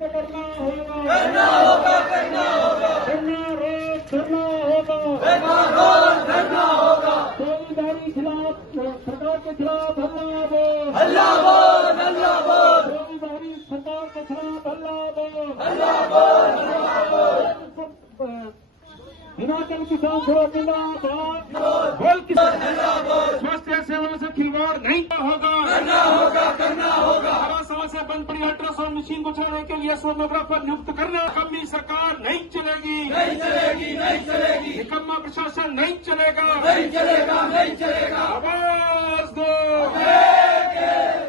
करना होगा, करना होगा, करना होगा, धरना रोज धरना होगा, धरना होगा, बेरोजगारी खिलाफ सरकार के खिलाफ हल्ला बोल, हल्ला बोल, हल्ला बोल, बेरोजगारी सरकार के खिलाफ हल्ला बोल, हल्ला बोल, हल्ला बोल, हिमाचल किसान छोड़ो जिंदाबाद, बोल किसान हल्ला बोल, स्वास्थ्य सेवाओं से खिलवाड़ नहीं होगा, करना होगा, करना होगा, हर समय से बंद पड़ी अल्ट्रासाउंड मशीन को चलाने के लिए सोनोग्राफर नियुक्त करना, कमी सरकार नहीं चलेगी, नहीं चलेगी, नहीं चलेगी, निकम्मा प्रशासन नहीं चलेगा, नहीं चलेगा, नहीं चलेगा, आवाज दो,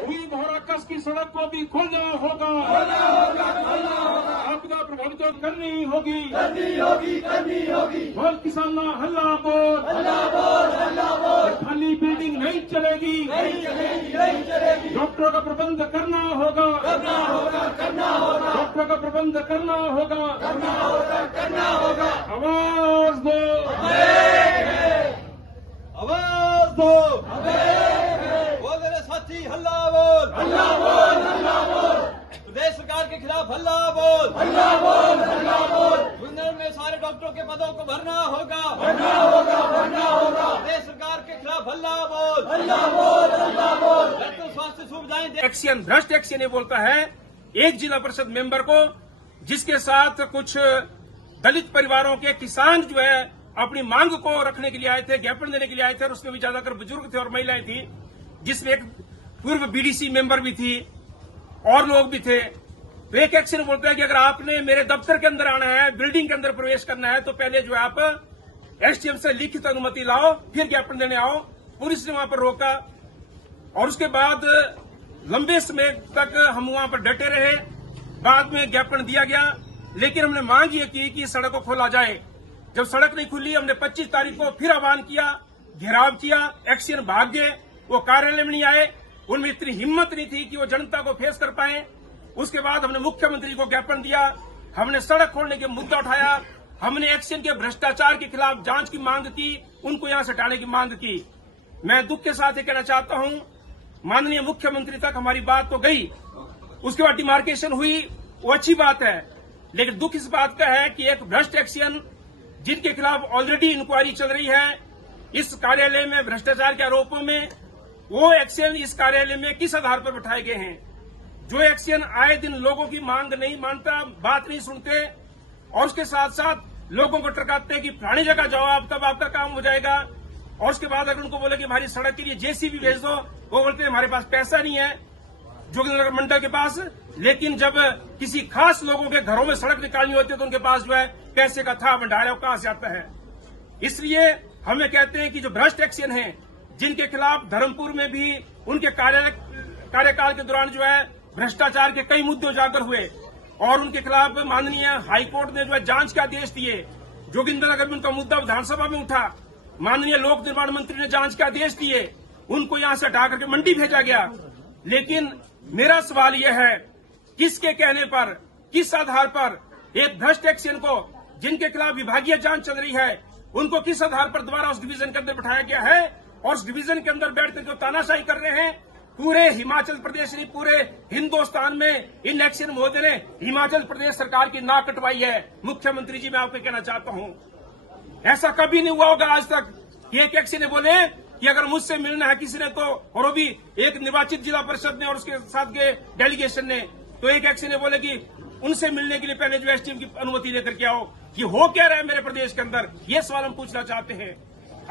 हुई भोराकस की सड़क को भी खोलना होगा, खोलना होगा, खोलना होगा, आपदा प्रभावितों को करनी होगी, करनी होगी, करनी होगी, बोल किसाना हल्ला बोल, हल्ला बोल, हल्ला बोल, खाली बिल्डिंग नहीं चलेगी, नहीं चलेगी, नहीं चलेगी, डॉक्टरों का प्रबंध करना होगा, करना होगा, करना होगा, डॉक्टरों का प्रबंध करना होगा, करना होगा, करना होगा, आवाज दो, आवाज दो, बोल मेरे साथी हल्ला बोल, हल्ला बोल, हल्ला बोल, प्रदेश सरकार के खिलाफ हल्ला बोल, हल्ला बोल, हल्ला बोल, बुंदेलखंड में सारे डॉक्टरों के पदों को भरना होगा, भरना होगा, भरना होगा, प्रदेश सरकार के खिलाफ हल्ला बोल, हल्ला बोल, हल्ला बोल, बेहतर स्वास्थ्य सुविधाएं दे। एक्शन भ्रष्ट एक्शन ये बोलता है एक जिला परिषद मेंबर को, जिसके साथ कुछ दलित परिवारों के किसान जो है अपनी मांग को रखने के लिए आए थे, ज्ञापन देने के लिए आए थे, और उसमें भी ज्यादातर बुजुर्ग थे और महिलाएं थी, जिसमें एक पूर्व बीडीसी मेंबर भी थी और लोग भी थे। तो एक एक्शन बोलता है कि अगर आपने मेरे दफ्तर के अंदर आना है, बिल्डिंग के अंदर प्रवेश करना है, तो पहले जो है आप एसडीएम से लिखित अनुमति लाओ, फिर ज्ञापन देने आओ। पुलिस ने वहां पर रोका और उसके बाद लंबे समय तक हम वहां पर डटे रहे। बाद में ज्ञापन दिया गया, लेकिन हमने मांग ये की कि सड़क को खोला जाए। जब सड़क नहीं खुली, हमने 25 तारीख को फिर आह्वान किया, घेराव किया, एक्शन भाग गए, वो कार्यालय में नहीं आए, उनमें इतनी हिम्मत नहीं थी कि वो जनता को फेस कर पाए। उसके बाद हमने मुख्यमंत्री को ज्ञापन दिया, हमने सड़क खोलने के मुद्दा उठाया, हमने एक्शन के भ्रष्टाचार के खिलाफ जांच की मांग की, उनको यहां से हटाने की मांग की। मैं दुख के साथ ये कहना चाहता हूं, माननीय मुख्यमंत्री तक हमारी बात तो गई, उसके बाद डिमार्केशन हुई, वो अच्छी बात है, लेकिन दुख इस बात का है कि एक भ्रष्ट एक्शन जिनके खिलाफ ऑलरेडी इंक्वायरी चल रही है इस कार्यालय में भ्रष्टाचार के आरोपों में, वो एक्शन इस कार्यालय में किस आधार पर बैठाए गए हैं। जो एक्शन आए दिन लोगों की मांग नहीं मानता, बात नहीं सुनते, और उसके साथ साथ लोगों को टरकाते कि फलानी जगह जाओ, आप तब आपका काम हो जाएगा। और उसके बाद अगर उनको बोले कि हमारी सड़क के लिए जेसीबी भेज दो, वो बोलते हैं हमारे पास पैसा नहीं है जोगिंद्रनगर मंडल के पास। लेकिन जब किसी खास लोगों के घरों में सड़क निकालनी होती है तो उनके पास जो है पैसे का था भंडार है, वो कहां से आता है। इसलिए हमें कहते हैं कि जो भ्रष्ट एक्शन है, जिनके खिलाफ धर्मपुर में भी उनके कार्यकाल के दौरान जो है भ्रष्टाचार के कई मुद्दे उजागर हुए और उनके खिलाफ माननीय हाईकोर्ट ने जो है जांच के आदेश दिए। जोगिंद्रनगर में उनका मुद्दा विधानसभा में उठा, माननीय लोक निर्माण मंत्री ने जांच के आदेश दिए, उनको यहां से हटा करके मंडी भेजा गया। लेकिन मेरा सवाल यह है, किसके कहने पर, किस आधार पर एक भ्रष्ट एक्शन को, जिनके खिलाफ विभागीय जांच चल रही है, उनको किस आधार पर दोबारा उस डिवीजन के अंदर बैठाया गया है और उस डिवीजन के अंदर बैठकर जो तानाशाही कर रहे हैं। पूरे हिमाचल प्रदेश नहीं, पूरे हिंदुस्तान में इन एक्शन महोदय ने हिमाचल प्रदेश सरकार की नाक कटवाई है। मुख्यमंत्री जी, मैं आपको कहना चाहता हूं, ऐसा कभी नहीं हुआ होगा आज तक कि एक एक्शन ने बोले कि अगर मुझसे मिलना है किसी ने तो, और वो भी एक निर्वाचित जिला परिषद ने और उसके साथ के डेलीगेशन ने, तो एक एक्शन ने बोले कि उनसे मिलने के लिए पहले जो एसडीएम की अनुमति लेकर के आओ। ये हो क्या रहा है मेरे प्रदेश के अंदर, ये सवाल हम पूछना चाहते हैं।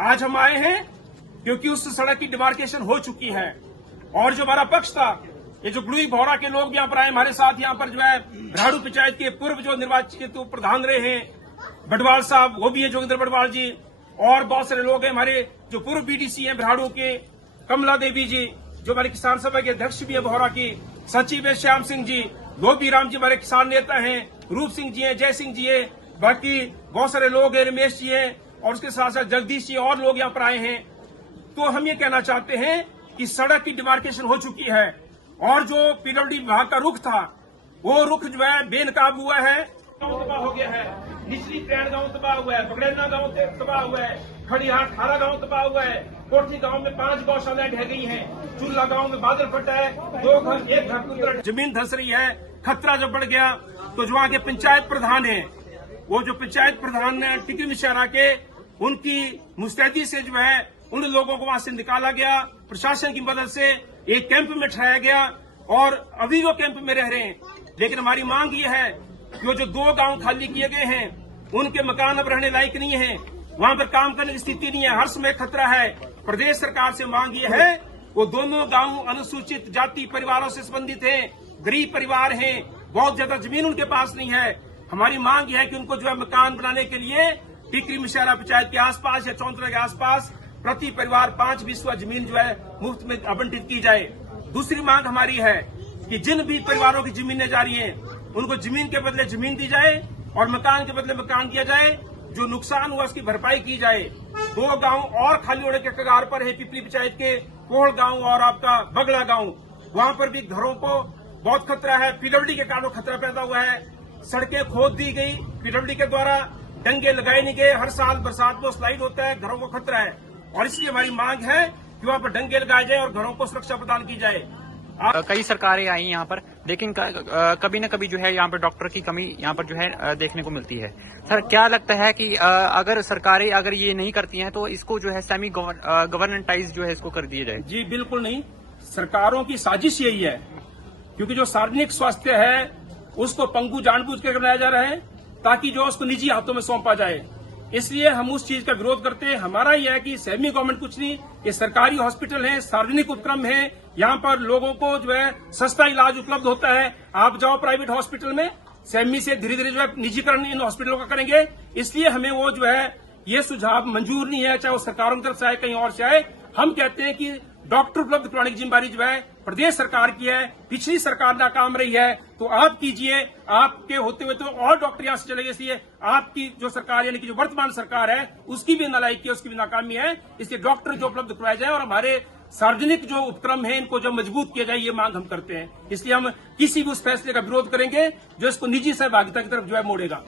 आज हम आए हैं क्योंकि उस सड़क की डिमार्केशन हो चुकी है और जो हमारा पक्ष था, ये जो ग्लुई भौरा के लोग यहाँ पर आए हमारे साथ, यहाँ पर जो है भराड़ू पंचायत के पूर्व जो निर्वाचित प्रधान रहे हैं बडवाल साहब, वो भी है जोगिंद्र बडवाल जी, और बहुत सारे लोग हैं हमारे जो पूर्व बीडीसी हैं भराड़ू के, कमला देवी जी जो हमारे किसान सभा के अध्यक्ष भी है भौरा की, सचिव है श्याम सिंह जी, गोभी राम जी हमारे किसान नेता हैं, रूप सिंह जी हैं, जय सिंह जी है, बाकी बहुत सारे लोग हैं, रमेश जी हैं, और उसके साथ साथ जगदीश जी और लोग यहाँ पर आए हैं। तो हम ये कहना चाहते हैं कि सड़क की डिमार्केशन हो चुकी है और जो पीडब्ल्यूडी विभाग का रुख था, वो रुख जो है बेनकाब हुआ है। गांव तबाह हो गया है, निचली त्रैण गांव तबाह हुआ है, बगड़ेना गांव तबाह हुआ है, खड़िहार 18 गांव तबाह हुआ है, कोठी गांव में 5 गौशालाएं ढह गई हैं, चूल्हा गांव में बादल फटा है, 2 घर 1 घर की जमीन धंस रही है। खतरा जब बढ़ गया, तो जो वहाँ के पंचायत प्रधान हैं, वो जो पंचायत प्रधान है टिकरी मुशैरा के, उनकी मुस्तैदी से जो है उन लोगों को वहां से निकाला गया, प्रशासन की मदद से एक कैंप में ठहराया गया और अभी वो कैंप में रह रहे हैं। लेकिन हमारी मांग ये है कि वो जो 2 गांव खाली किए गए हैं, उनके मकान अब रहने लायक नहीं है, वहां पर काम करने की स्थिति नहीं है, हर समय खतरा है। प्रदेश सरकार से मांग ये है, वो दोनों गांव अनुसूचित जाति परिवारों से संबंधित हैं, गरीब परिवार हैं, बहुत ज्यादा जमीन उनके पास नहीं है। हमारी मांग यह है कि उनको जो है मकान बनाने के लिए टिकरी मुशैरा पंचायत के आसपास या चौंतरा के आसपास प्रति परिवार 5 बिस्वा जमीन जो है मुफ्त में आवंटित की जाए। दूसरी मांग हमारी है कि जिन भी परिवारों की जमीनें जा रही हैं, उनको जमीन के बदले जमीन दी जाए और मकान के बदले मकान दिया जाए। जो नुकसान हुआ उसकी भरपाई की जाए। 2 गांव और खाली होने के कगार पर है, पिपली पंचायत के कोहड़ गांव और आपका बगड़ा गांव, वहां पर भी घरों को बहुत खतरा है। पीडब्ल्यूडी के कारण खतरा पैदा हुआ है, सड़कें खोद दी गई पीडब्ल्यूडी के द्वारा, डंगे लगाए नहीं गए, हर साल बरसात में स्लाइड होता है, घरों को खतरा है और इसलिए हमारी मांग है कि वहां पर डंगे लगाए जाए और घरों को सुरक्षा प्रदान की जाए। कई सरकारें आई यहाँ पर, लेकिन कभी न कभी जो है यहाँ पर डॉक्टर की कमी यहाँ पर जो है देखने को मिलती है। सर, क्या लगता है कि अगर सरकारें अगर ये नहीं करती हैं तो इसको जो है सेमी गवर्नमेंटाइज जो है इसको कर दिया जाए? जी बिल्कुल नहीं, सरकारों की साजिश यही है, क्योंकि जो सार्वजनिक स्वास्थ्य है उसको पंगु जानबूझ कर बनाया जा रहा है ताकि जो उसको निजी हाथों में सौंपा जाए। इसलिए हम उस चीज का विरोध करते हैं। हमारा यह है कि सेमी गवर्नमेंट कुछ नहीं, ये सरकारी हॉस्पिटल है, सार्वजनिक उपक्रम है, यहाँ पर लोगों को जो है सस्ता इलाज उपलब्ध होता है। आप जाओ प्राइवेट हॉस्पिटल में, सेमी से धीरे धीरे जो है निजीकरण इन हॉस्पिटलों का करेंगे। इसलिए हमें वो जो है ये सुझाव मंजूर नहीं है, चाहे वो सरकारों की तरफ से आए कहीं और से आए। हम कहते हैं कि डॉक्टर उपलब्ध कराने की जिम्मेदारी जो है प्रदेश सरकार की है। पिछली सरकार नाकाम रही है तो आप कीजिए, आपके होते हुए तो और डॉक्टर यहां से चले गए। इसलिए आपकी जो सरकार यानी कि जो वर्तमान सरकार है उसकी भी नालायकी है, उसकी भी नाकामी है। इसलिए डॉक्टर जो उपलब्ध करवाया जाए और हमारे सार्वजनिक जो उपक्रम है इनको जो मजबूत किया जाए, ये मांग हम करते हैं। इसलिए हम किसी भी उस फैसले का विरोध करेंगे जो इसको निजी सहभागिता की तरफ जो है मोड़ेगा।